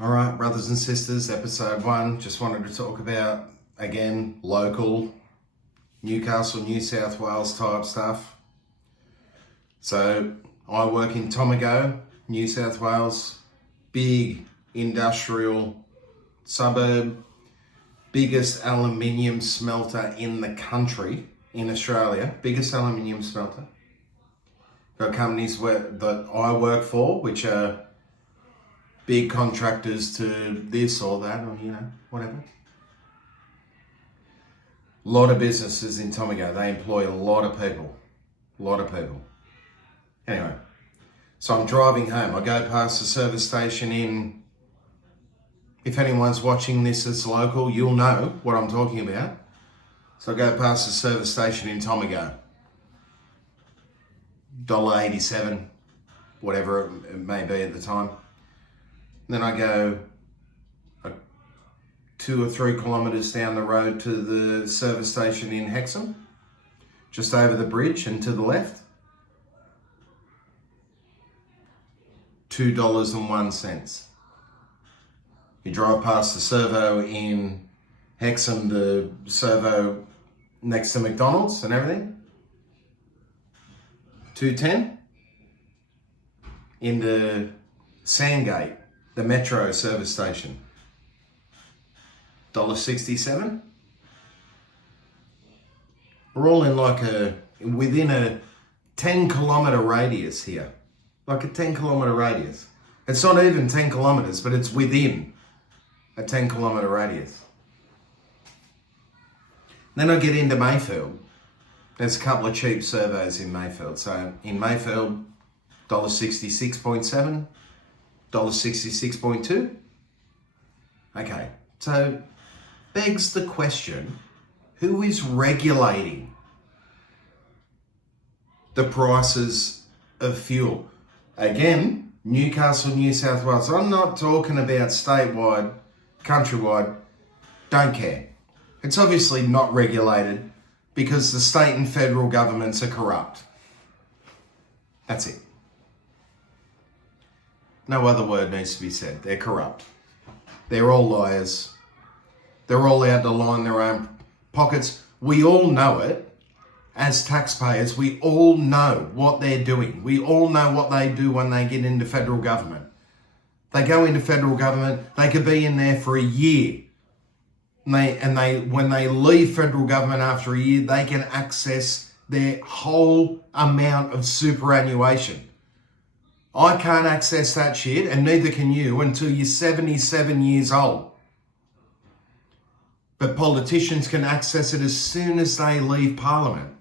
All right, brothers and sisters, episode 1. Just wanted to talk about, again, local Newcastle, New South Wales type stuff. So I work in Tomago, New South Wales, big industrial suburb, biggest aluminium smelter in the country, in Australia, biggest aluminium smelter. Got companies that I work for, which are big contractors to this or that, or whatever. A lot of businesses in Tomago, they employ a lot of people. Anyway, so I'm driving home. I go past the service station in, if anyone's watching this that's local, you'll know what I'm talking about. So I go past the service station in Tomago. $1.87, whatever it may be at the time. Then I go 2 or 3 kilometres down the road to the service station in Hexham, just over the bridge and to the left. $2.01. You drive past the servo in Hexham, the servo next to McDonald's and everything. $2.10. In the Sandgate, the Metro service station, $1.67. We're all in within a 10 kilometre radius here. Like a 10 kilometre radius. It's not even 10 kilometres, but it's within a 10 kilometre radius. Then I get into Mayfield. There's a couple of cheap servos in Mayfield. So in Mayfield, $1.66.7. $1.66.2. Okay, so begs the question, who is regulating the prices of fuel? Again, Newcastle, New South Wales. I'm not talking about statewide, countrywide, don't care. It's obviously not regulated because the state and federal governments are corrupt. That's it. No other word needs to be said. They're corrupt. They're all liars. They're all out to line their own pockets. We all know it. As taxpayers, we all know what they're doing. We all know what they do when they get into federal government. They go into federal government, they could be in there for a year. And when they leave federal government after a year, they can access their whole amount of superannuation. I can't access that shit, and neither can you, until you're 77 years old. But politicians can access it as soon as they leave Parliament.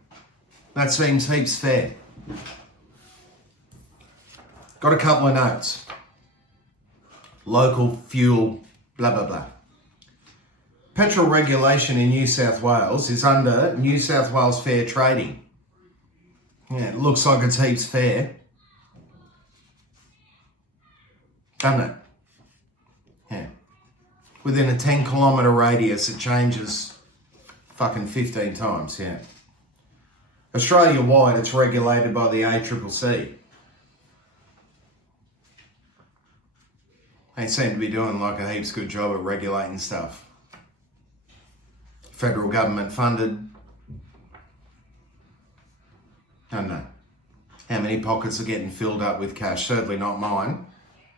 That seems heaps fair. Got a couple of notes. Local fuel, blah, blah, blah. Petrol regulation in New South Wales is under New South Wales Fair Trading. Yeah, it looks like it's heaps fair. Doesn't it? Yeah. Within a 10 kilometre radius, it changes fucking 15 times, yeah. Australia-wide, it's regulated by the ACCC. They seem to be doing like a heaps good job at regulating stuff. Federal government funded. I don't know how many pockets are getting filled up with cash. Certainly not mine.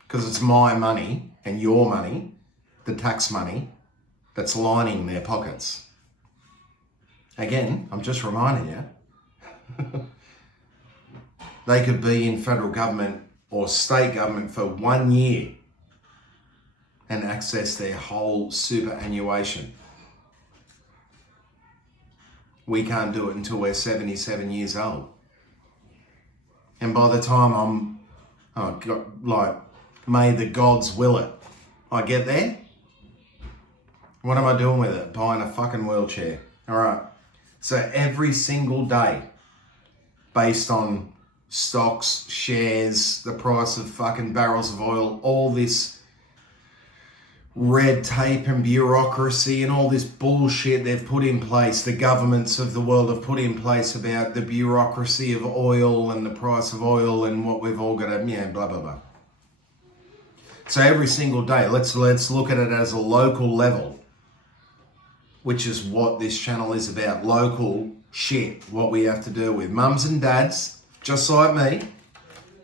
Because it's my money and your money, the tax money, that's lining their pockets. Again, I'm just reminding you, they could be in federal government or state government for 1 year and access their whole superannuation. We can't do it until we're 77 years old. And by the time may the gods will it, I get there, what am I doing with it? Buying a fucking wheelchair. All right. So every single day, based on stocks, shares, the price of fucking barrels of oil, all this red tape and bureaucracy and all this bullshit they've put in place, the governments of the world have put in place about the bureaucracy of oil and the price of oil and what we've all got to, blah, blah, blah. So every single day, let's look at it as a local level, which is what this channel is about. Local shit, what we have to deal with. Mums and dads, just like me,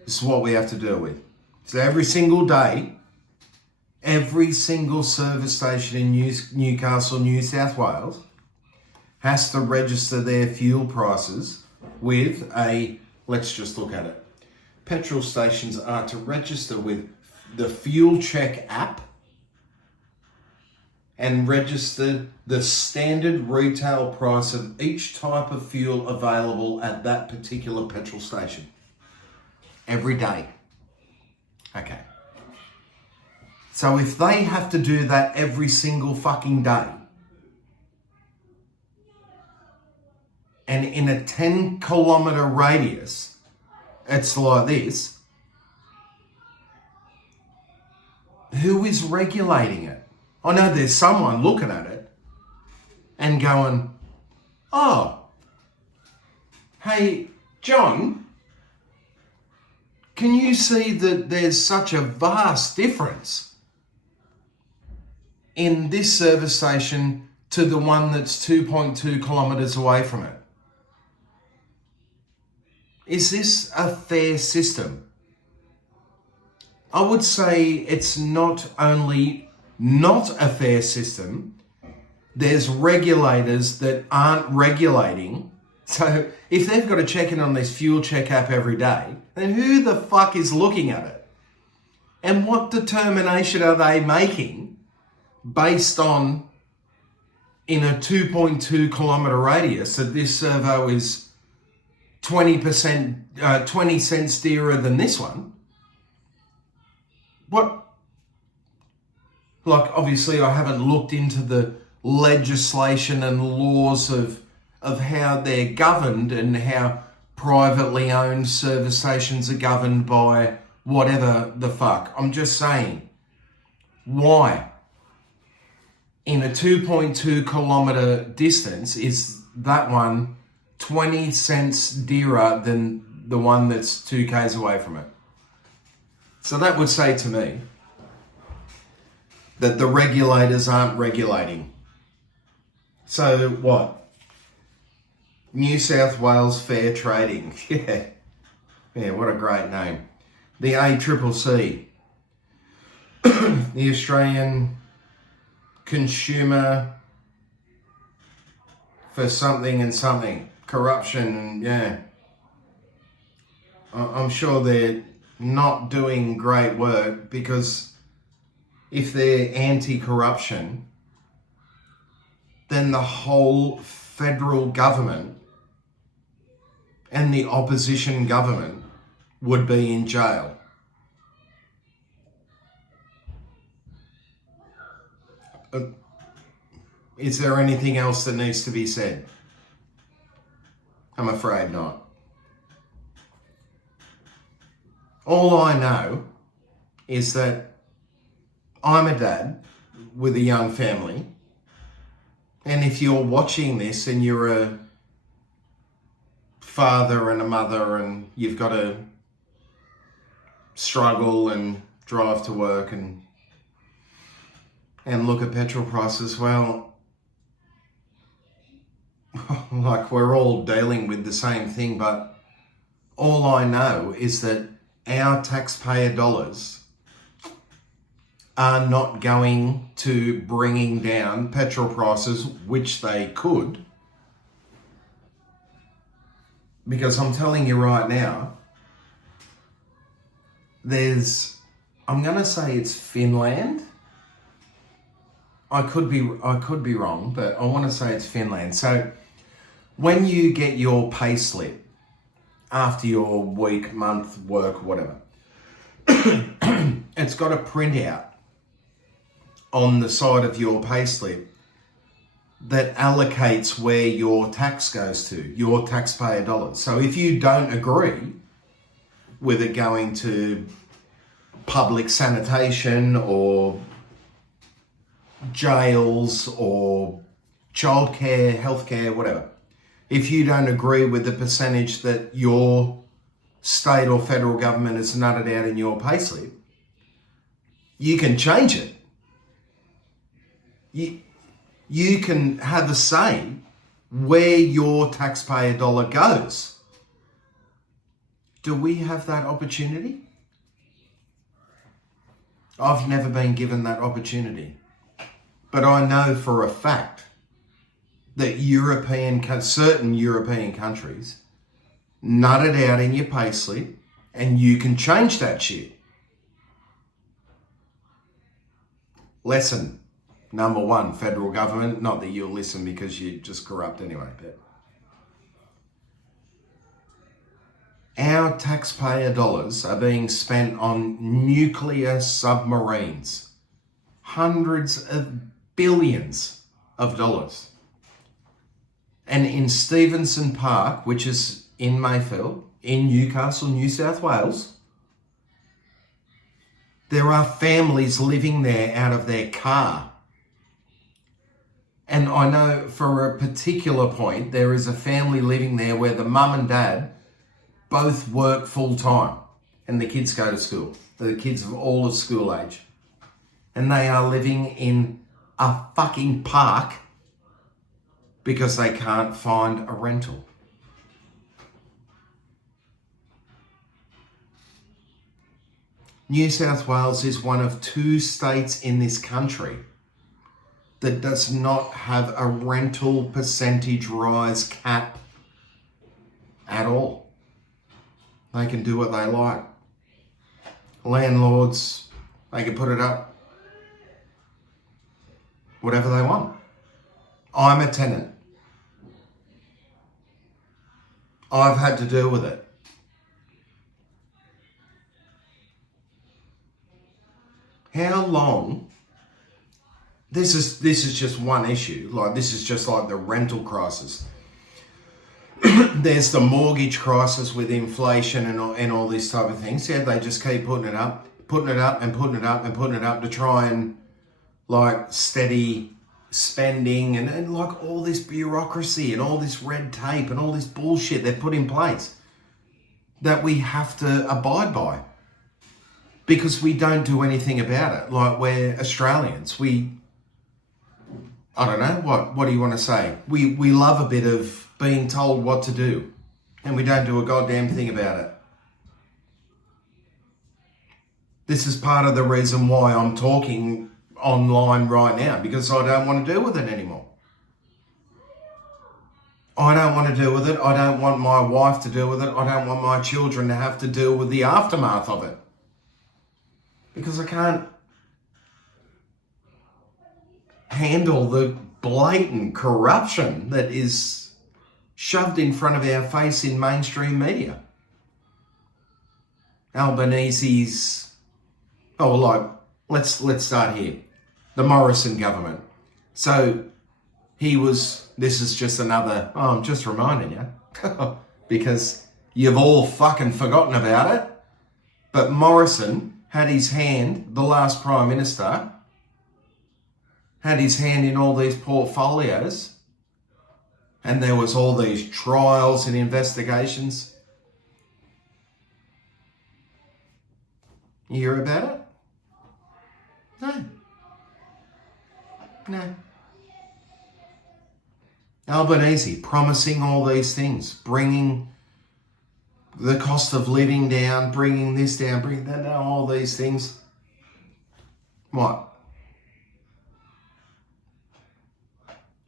this is what we have to deal with. So every single day, every single service station in Newcastle, New South Wales, has to register their fuel prices with a, let's just look at it. Petrol stations are to register with the Fuel Check app and register the standard retail price of each type of fuel available at that particular petrol station. Every day. Okay. So if they have to do that every single fucking day, and in a 10-kilometre radius, it's like this, who is regulating it? I know there's someone looking at it and going, oh, hey, John, can you see that there's such a vast difference in this service station to the one that's 2.2 kilometres away from it? Is this a fair system? I would say it's not only not a fair system, there's regulators that aren't regulating. So if they've got to check in on this Fuel Check app every day, then who the fuck is looking at it? And what determination are they making based on, in a 2.2 kilometre radius, that this servo is 20%, 20 cents dearer than this one? What? Like, obviously I haven't looked into the legislation and laws of how they're governed and how privately owned service stations are governed by whatever the fuck. I'm just saying, why? In a 2.2 kilometre distance, is that one 20 cents dearer than the one that's 2 k's away from it? So that would say to me that the regulators aren't regulating. So what? New South Wales Fair Trading. Yeah, what a great name. The ACCC, the Australian Consumer for something and something. Corruption, and yeah. I'm sure they're not doing great work, because if they're anti-corruption, then the whole federal government and the opposition government would be in jail. Is there anything else that needs to be said? I'm afraid not. All I know is that I'm a dad with a young family, and if you're watching this and you're a father and a mother and you've got to struggle and drive to work and look at petrol prices, well, like, we're all dealing with the same thing, but all I know is that our taxpayer dollars are not going to bringing down petrol prices, which they could. Because I'm telling you right now, I'm going to say it's Finland. I could be wrong, but I want to say it's Finland. So when you get your pay slip after your week, month, work, whatever, it's got a printout on the side of your pay slip that allocates where your tax goes to, your taxpayer dollars. So if you don't agree with it going to public sanitation or jails or childcare, healthcare, whatever, if you don't agree with the percentage that your state or federal government has nutted out in your payslip, you can change it. You can have a say where your taxpayer dollar goes. Do we have that opportunity? I've never been given that opportunity. But I know for a fact that certain European countries nut it out in your payslip and you can change that shit. Lesson number one, federal government, not that you'll listen because you're just corrupt anyway, but our taxpayer dollars are being spent on nuclear submarines. Hundreds of billions of dollars. And in Stevenson Park, which is in Mayfield, in Newcastle, New South Wales, there are families living there out of their car. And I know for a particular point, there is a family living there where the mum and dad both work full time and the kids go to school. The kids are all of school age. And they are living in a fucking park because they can't find a rental. New South Wales is one of 2 states in this country that does not have a rental percentage rise cap at all. They can do what they like. Landlords, they can put it up whatever they want. I'm a tenant. I've had to deal with it. How long? This is just one issue. Like, this is just like the rental crisis. There's the mortgage crisis with inflation and all these type of things. Yeah, they just keep putting it up to try and like steady spending and like all this bureaucracy and all this red tape and all this bullshit they've put in place that we have to abide by because we don't do anything about it. Like, we're Australians. I don't know, what do you want to say? We love a bit of being told what to do and we don't do a goddamn thing about it. This is part of the reason why I'm talking online right now, because I don't want to deal with it anymore. I don't want to deal with it. I don't want my wife to deal with it. I don't want my children to have to deal with the aftermath of it. Because I can't handle the blatant corruption that is shoved in front of our face in mainstream media. Albanese's, let's start here. The Morrison government. So this is just another, I'm just reminding you, because you've all fucking forgotten about it. But Morrison had his hand, the last Prime Minister, had his hand in all these portfolios, and there was all these trials and investigations. You hear about it? No. Albanese promising all these things, bringing the cost of living down, bringing this down, bringing that down, all these things. What?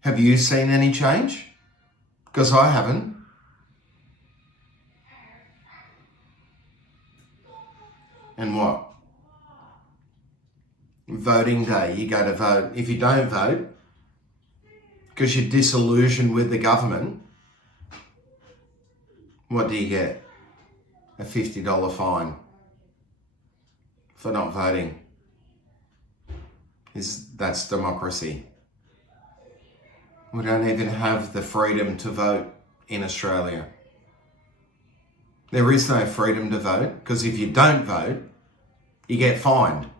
Have you seen any change? Because I haven't. And what? Voting day, you go to vote. If you don't vote, because you're disillusioned with the government, what do you get? A $50 fine for not voting. That's democracy. We don't even have the freedom to vote in Australia. There is no freedom to vote, because if you don't vote, you get fined.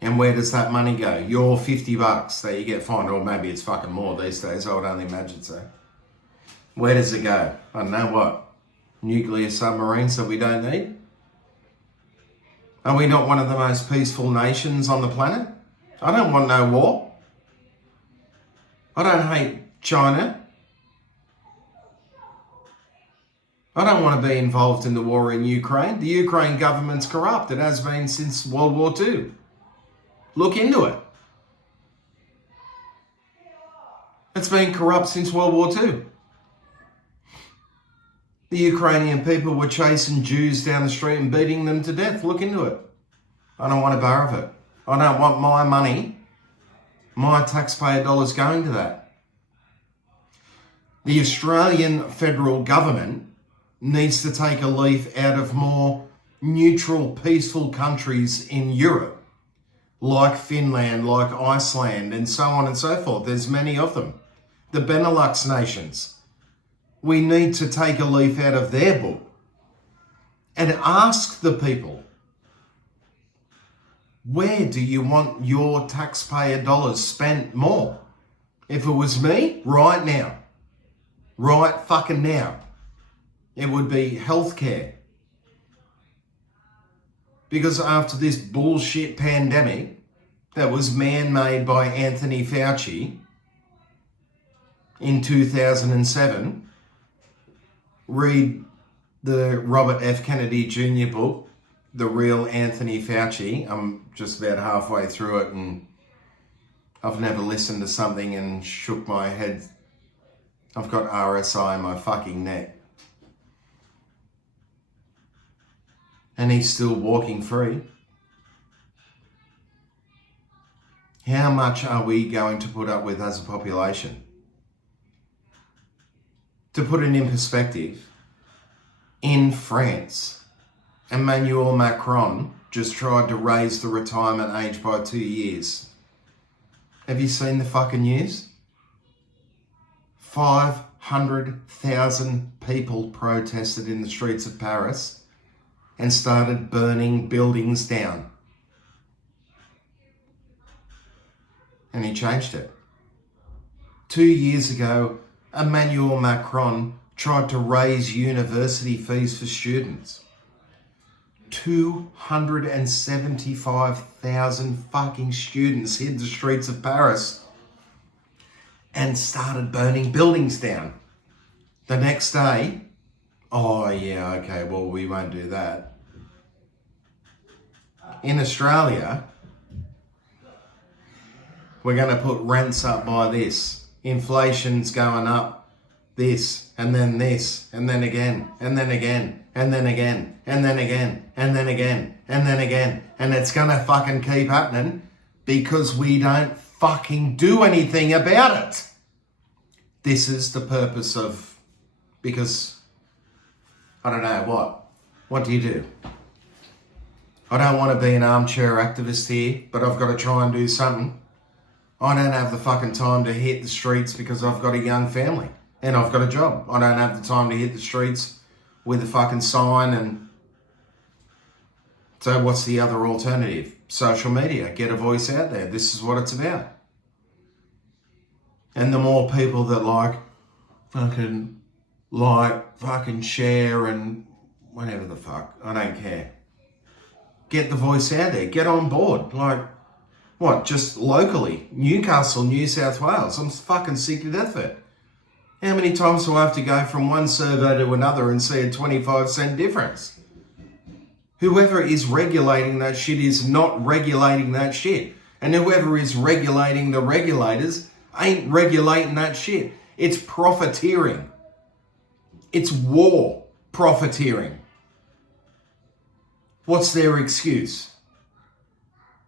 And where does that money go? Your $50 that you get fined, or maybe it's fucking more these days, I would only imagine so. Where does it go? I don't know what. Nuclear submarines that we don't need? Are we not one of the most peaceful nations on the planet? I don't want no war. I don't hate China. I don't want to be involved in the war in Ukraine. The Ukraine government's corrupt. It has been since World War II. Look into it. It's been corrupt since World War II. The Ukrainian people were chasing Jews down the street and beating them to death. Look into it. I don't want a bar of it. I don't want my money, my taxpayer dollars going to that. The Australian federal government needs to take a leaf out of more neutral, peaceful countries in Europe, like Finland, like Iceland, and so on and so forth. There's many of them. The Benelux nations. We need to take a leaf out of their book and ask the people, where do you want your taxpayer dollars spent more? If it was me, right now, right fucking now, it would be healthcare. Because after this bullshit pandemic that was man-made by Anthony Fauci in 2007, read the Robert F. Kennedy Jr. book, The Real Anthony Fauci. I'm just about halfway through it and I've never listened to something and shook my head. I've got RSI in my fucking neck. And he's still walking free. How much are we going to put up with as a population? To put it in perspective, in France, Emmanuel Macron just tried to raise the retirement age by 2 years. Have you seen the fucking news? 500,000 people protested in the streets of Paris and started burning buildings down. And he changed it. 2 years ago, Emmanuel Macron tried to raise university fees for students. 275,000 fucking students hit the streets of Paris and started burning buildings down. The next day, oh yeah, okay, well, we won't do that. In Australia, we're going to put rents up by this. Inflation's going up this, and then this, and then again, and then again, and then again, and then again, and then again, and then again. And it's going to fucking keep happening because we don't fucking do anything about it. This is the purpose of, because I don't know what do you do? I don't want to be an armchair activist here, but I've got to try and do something. I don't have the fucking time to hit the streets because I've got a young family and I've got a job. I don't have the time to hit the streets with a fucking sign. And so what's the other alternative? Social media. Get a voice out there. This is what it's about. And the more people that fucking share and whatever the fuck, I don't care. Get the voice out there. Get on board. Just locally? Newcastle, New South Wales. I'm fucking sick to death of it. How many times do I have to go from one survey to another and see a 25-cent difference? Whoever is regulating that shit is not regulating that shit. And whoever is regulating the regulators ain't regulating that shit. It's profiteering. It's war profiteering. What's their excuse?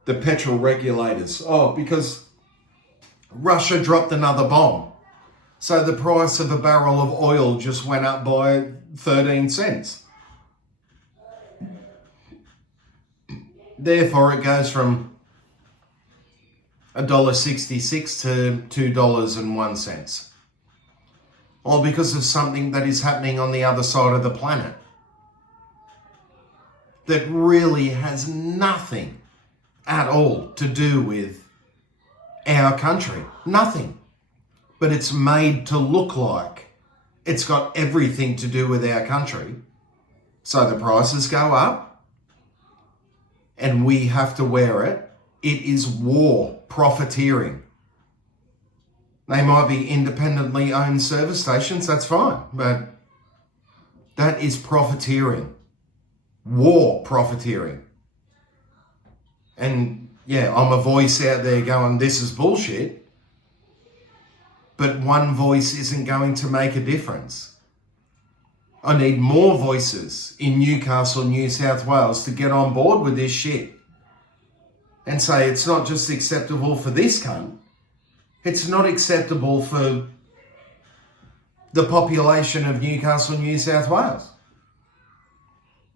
The petrol regulators. Oh, because Russia dropped another bomb. So the price of a barrel of oil just went up by 13 cents. Therefore, it goes from $1.66 to $2.01. All because of something that is happening on the other side of the planet that really has nothing at all to do with our country. Nothing. But it's made to look like it's got everything to do with our country. So the prices go up and we have to wear it, it is war profiteering. They might be independently owned service stations, that's fine, but that is profiteering. War profiteering. And yeah, I'm a voice out there going, this is bullshit, but one voice isn't going to make a difference. I need more voices in Newcastle, New South Wales to get on board with this shit and say it's not just acceptable for this cunt, it's not acceptable for the population of Newcastle, New South Wales.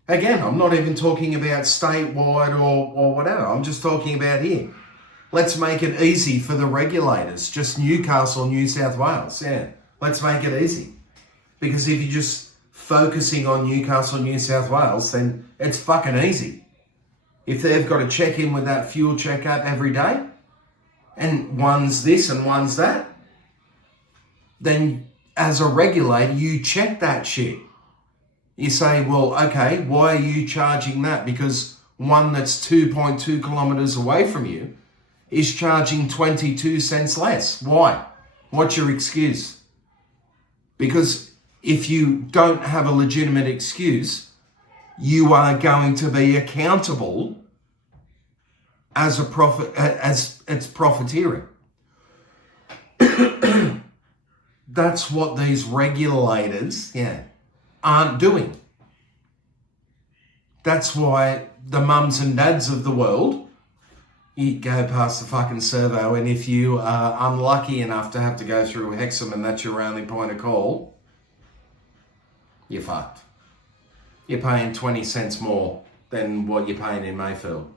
Again, I'm not even talking about statewide or whatever. I'm just talking about here. Let's make it easy for the regulators. Just Newcastle, New South Wales. Yeah, let's make it easy. Because if you're just focusing on Newcastle, New South Wales, then it's fucking easy. If they've got to check in with that fuel checkup every day, and one's this and one's that, then as a regulator, you check that shit. You say, well, okay, why are you charging that? Because one that's 2.2 kilometers away from you is charging 22 cents less. Why? What's your excuse? Because if you don't have a legitimate excuse, you are going to be accountable as a profit, as it's profiteering. That's what these regulators, aren't doing. That's why the mums and dads of the world, you go past the fucking servo, and if you are unlucky enough to have to go through Hexham and that's your only point of call, you're fucked. You're paying 20 cents more than what you're paying in Mayfield.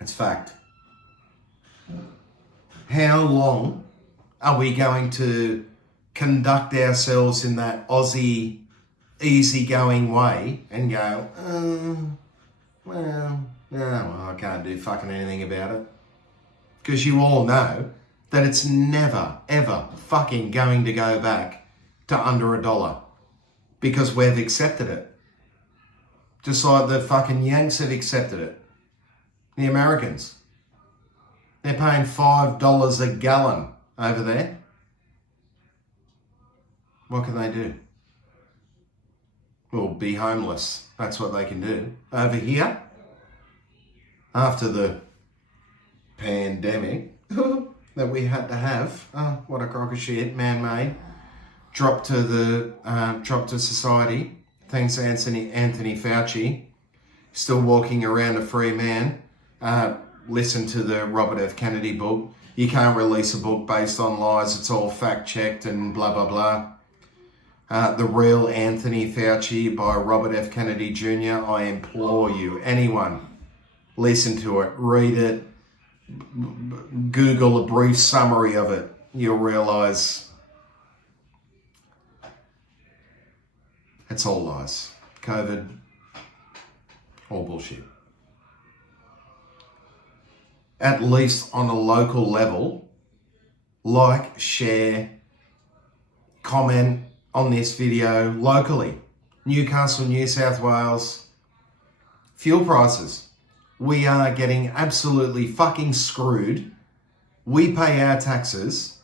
It's fact. How long are we going to conduct ourselves in that Aussie easygoing way and go, well, I can't do fucking anything about it? Because you all know that it's never, ever fucking going to go back to under $1 because we've accepted it. Just like the fucking Yanks have accepted it. The Americans. They're paying $5 a gallon over there. What can they do? Well, be homeless. That's what they can do. Over here, after the pandemic that we had to have, what a crock of shit, man-made, dropped to society. Thanks to Anthony Fauci, still walking around a free man. Listen to the Robert F. Kennedy book. You can't release a book based on lies. It's all fact-checked and blah, blah, blah. The Real Anthony Fauci by Robert F. Kennedy Jr. I implore you, anyone, listen to it, read it, Google a brief summary of it. You'll realise it's all lies. COVID, all bullshit. At least on a local level, like, share, comment on this video locally. Newcastle, New South Wales, fuel prices. We are getting absolutely fucking screwed. We pay our taxes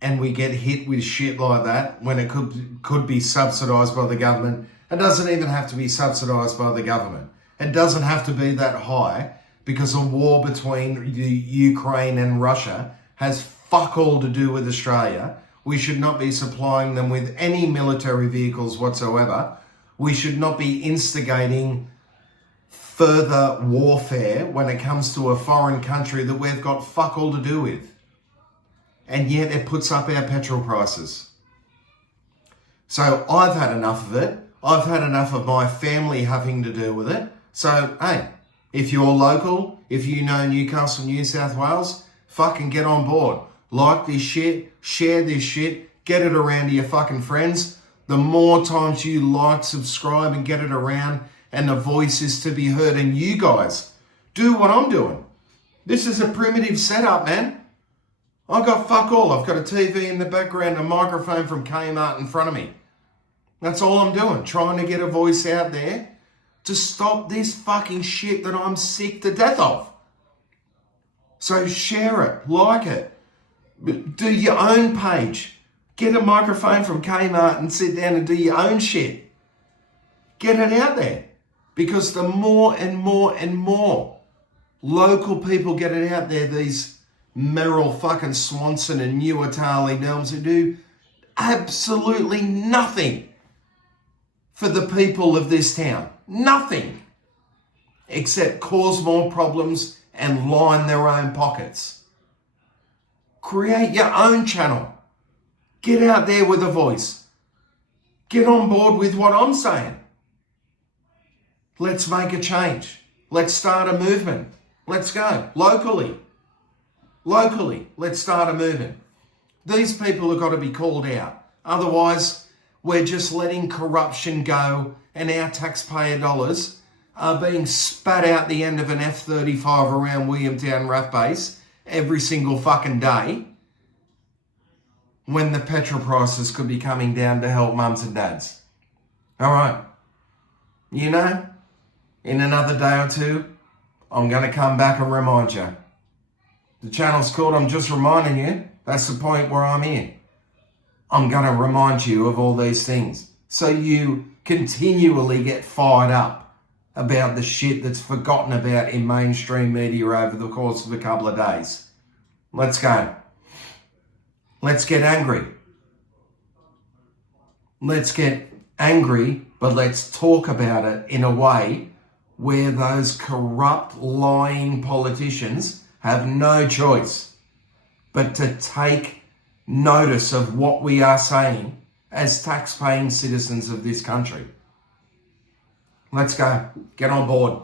and we get hit with shit like that when it could be subsidised by the government. It doesn't even have to be subsidised by the government. It doesn't have to be that high, because a war between the Ukraine and Russia has fuck all to do with Australia. We should not be supplying them with any military vehicles whatsoever. We should not be instigating further warfare when it comes to a foreign country that we've got fuck all to do with. And yet it puts up our petrol prices. So I've had enough of it. I've had enough of my family having to deal with it. So, hey, if you're local, if you know Newcastle, New South Wales, fucking get on board. Like this shit, share this shit, get it around to your fucking friends. The more times you like, subscribe and get it around, and the voice is to be heard, and you guys do what I'm doing. This is a primitive setup, man. I've got fuck all. I've got a TV in the background, a microphone from Kmart in front of me. That's all I'm doing, trying to get a voice out there to stop this fucking shit that I'm sick to death of. So share it, like it, do your own page. Get a microphone from Kmart and sit down and do your own shit. Get it out there. Because the more and more and more local people get it out there, these Merrill fucking Swanson and Nuatali Nelms who do absolutely nothing for the people of this town. Nothing. Except cause more problems and line their own pockets. Create your own channel. Get out there with a voice. Get on board with what I'm saying. Let's make a change. Let's start a movement. Let's go. Locally, let's start a movement. These people have got to be called out. Otherwise, we're just letting corruption go and our taxpayer dollars are being spat out the end of an F-35 around Williamtown RAF base every single fucking day when the petrol prices could be coming down to help mums and dads. All right. You know, in another day or two, I'm going to come back and remind you. The channel's called I'm Just Reminding You. That's the point where I'm in. I'm going to remind you of all these things so you continually get fired up about the shit that's forgotten about in mainstream media over the course of a couple of days. Let's go. Let's get angry. Let's get angry, but let's talk about it in a way where those corrupt, lying politicians have no choice but to take notice of what we are saying as tax-paying citizens of this country. Let's go. Get on board.